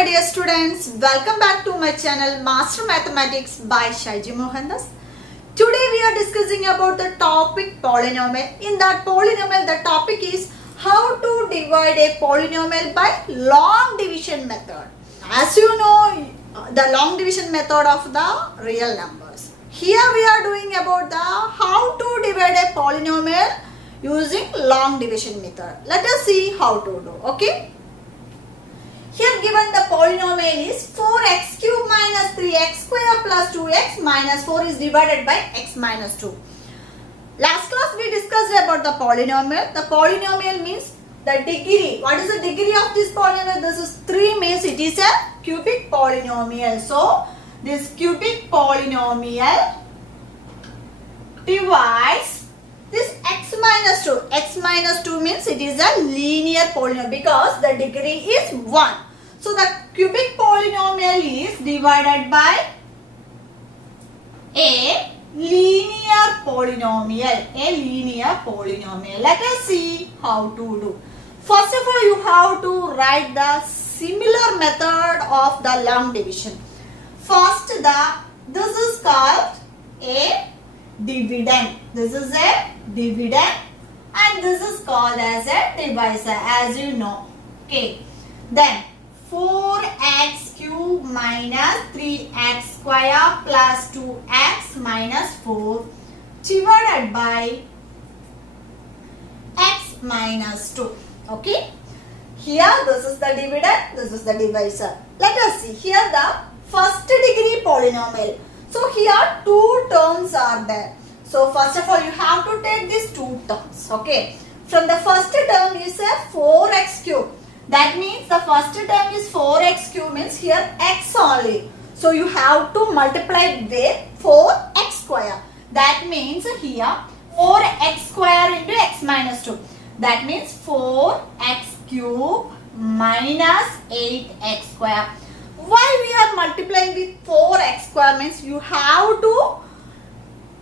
my dear students, welcome back to my channel Master Mathematics by Shaiji Mohandas. Today we are discussing about the topic polynomial. In that polynomial, the topic is how to divide a polynomial by long division method. As you know, the long division method of the real numbers. Here we are doing about the how to divide a polynomial using long division method. Let us see how to do. Okay. Here given the polynomial is 4x cube minus 3x square plus 2x minus 4 is divided by x minus 2. Last class we discussed about the polynomial. The polynomial means the degree. What is the degree of this polynomial? This is 3 means it is a cubic polynomial. So this cubic polynomial divides this x minus 2. X minus 2 means it is a linear polynomial because the degree is 1. So the cubic polynomial is divided by a linear polynomial. A linear polynomial. Let us see how to do. First of all, you have to write the similar method of the long division. First, this is called a dividend. This is a dividend and this is called as a divisor, as you know. Okay. Then 4x cube minus 3x square plus 2x minus 4 divided by x minus 2. Okay. Here this is the dividend, this is the divisor. Let us see here the first degree polynomial. So here two terms are there. So first of all you have to take these two terms. Okay. From the first term is a 4x cube. That means the first term is 4x cube means here x only. So you have to multiply with 4x square. That means here 4x square into x minus 2. That means 4x cube minus 8x square. Why we are multiplying with 4x square means you have to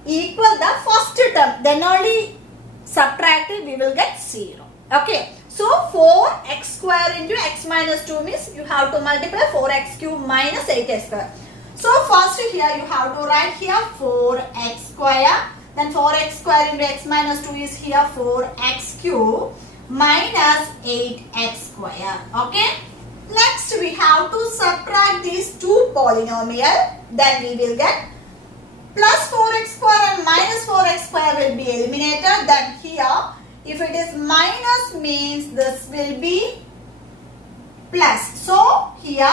equal the first term. Then only subtract it, we will get 0. Okay. So 4x square into x minus 2 means you have to multiply 4x cube minus 8x square. So first here you have to write here 4x square. Then 4x square into x minus 2 is here 4x cube minus 8x square. Okay. Next we have to subtract these two polynomial. Then we will get plus 4x square and minus 4x square will be eliminated. Then here if it is minus means this will be plus. So here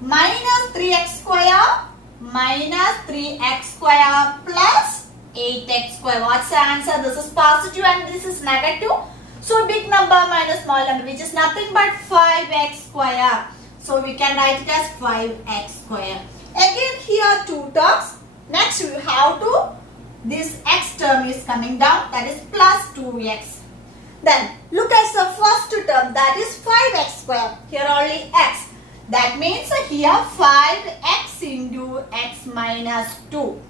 minus 3x square minus 3x square plus 8x square. What's the answer? This is positive and this is negative. So big number minus small number which is nothing but 5x square. So we can write it as 5x square. Again here two terms. Next we have to, this x term is coming down, that is plus 2x. Then look at the first term, that is 5x square. Here only x. That means here 5x into x minus 2.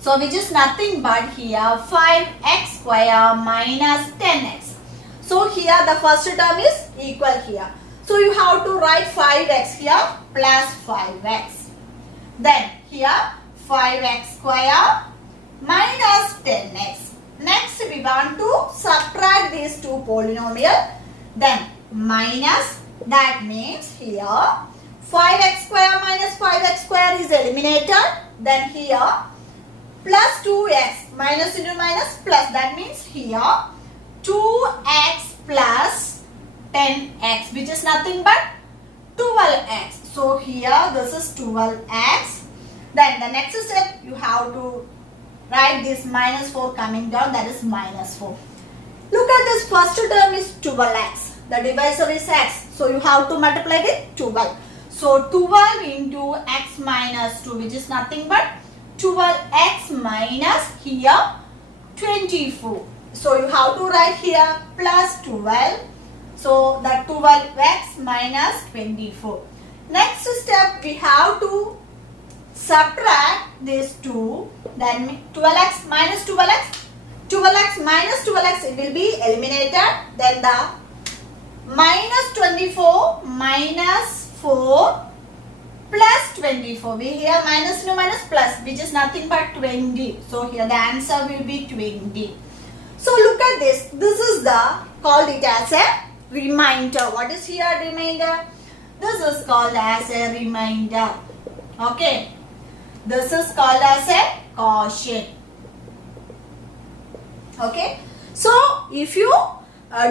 So which is nothing but here 5x square minus 10x. So here the first term is equal here. So you have to write 5x here plus 5x. Then here 5x square minus 10x. Next we want to subtract these two polynomial. Then minus, that means here 5x square minus 5x square is eliminated. Then here plus 2x minus into minus plus, that means here 2x plus 10x which is nothing but 12x. So here this is 12x. Then the next step you have to write this minus 4 coming down, that is minus 4. Look at this first term is 12x. The divisor is x. So you have to multiply with 12. So 12 into x minus 2 which is nothing but 12x minus here 24. So you have to write here plus 12. So the 12x minus 24. Next step we have to subtract these two. Then 12x minus 12x. 12x minus 12x it will be eliminated. Then the minus 24 minus 24 plus 24. We here minus no minus plus, which is nothing but 20. So here the answer will be 20. So look at this. This is the called it as a remainder. What is here remainder? This is called as a remainder. Okay. This is called as a quotient. Okay. So if you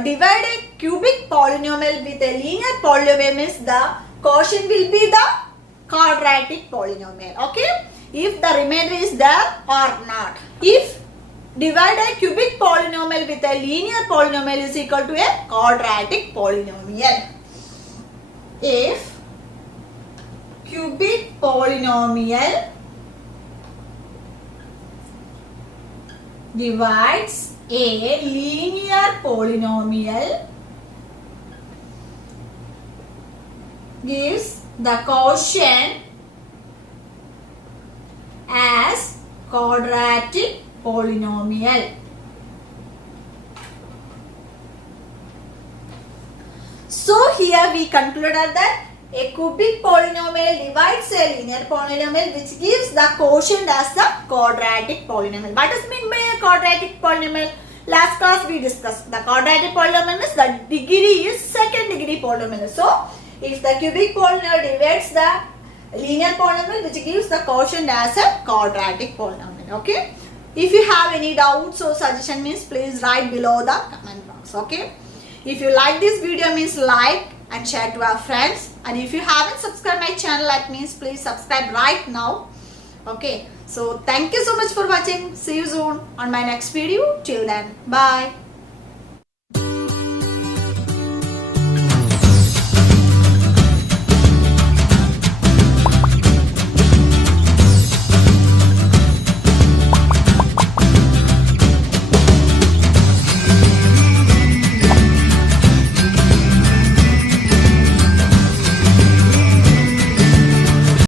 divide a cubic polynomial with a linear polynomial, means the quotient will be the quadratic polynomial. Okay. If the remainder is there or not. If divide a cubic polynomial with a linear polynomial is equal to a quadratic polynomial. If cubic polynomial divides a linear polynomial, gives the quotient as quadratic polynomial. So here we concluded that a cubic polynomial divides a linear polynomial which gives the quotient as the quadratic polynomial. What does mean by a quadratic polynomial? Last class we discussed the quadratic polynomial means the degree is second degree polynomial. So if the cubic polynomial divides the linear polynomial which gives the quotient as a quadratic polynomial. Okay. If you have any doubts or suggestion means please write below the comment box. Okay. If you like this video means like and share to our friends. And if you haven't subscribed my channel, that means please subscribe right now. Okay. So thank you so much for watching. See you soon on my next video. Till then. Bye.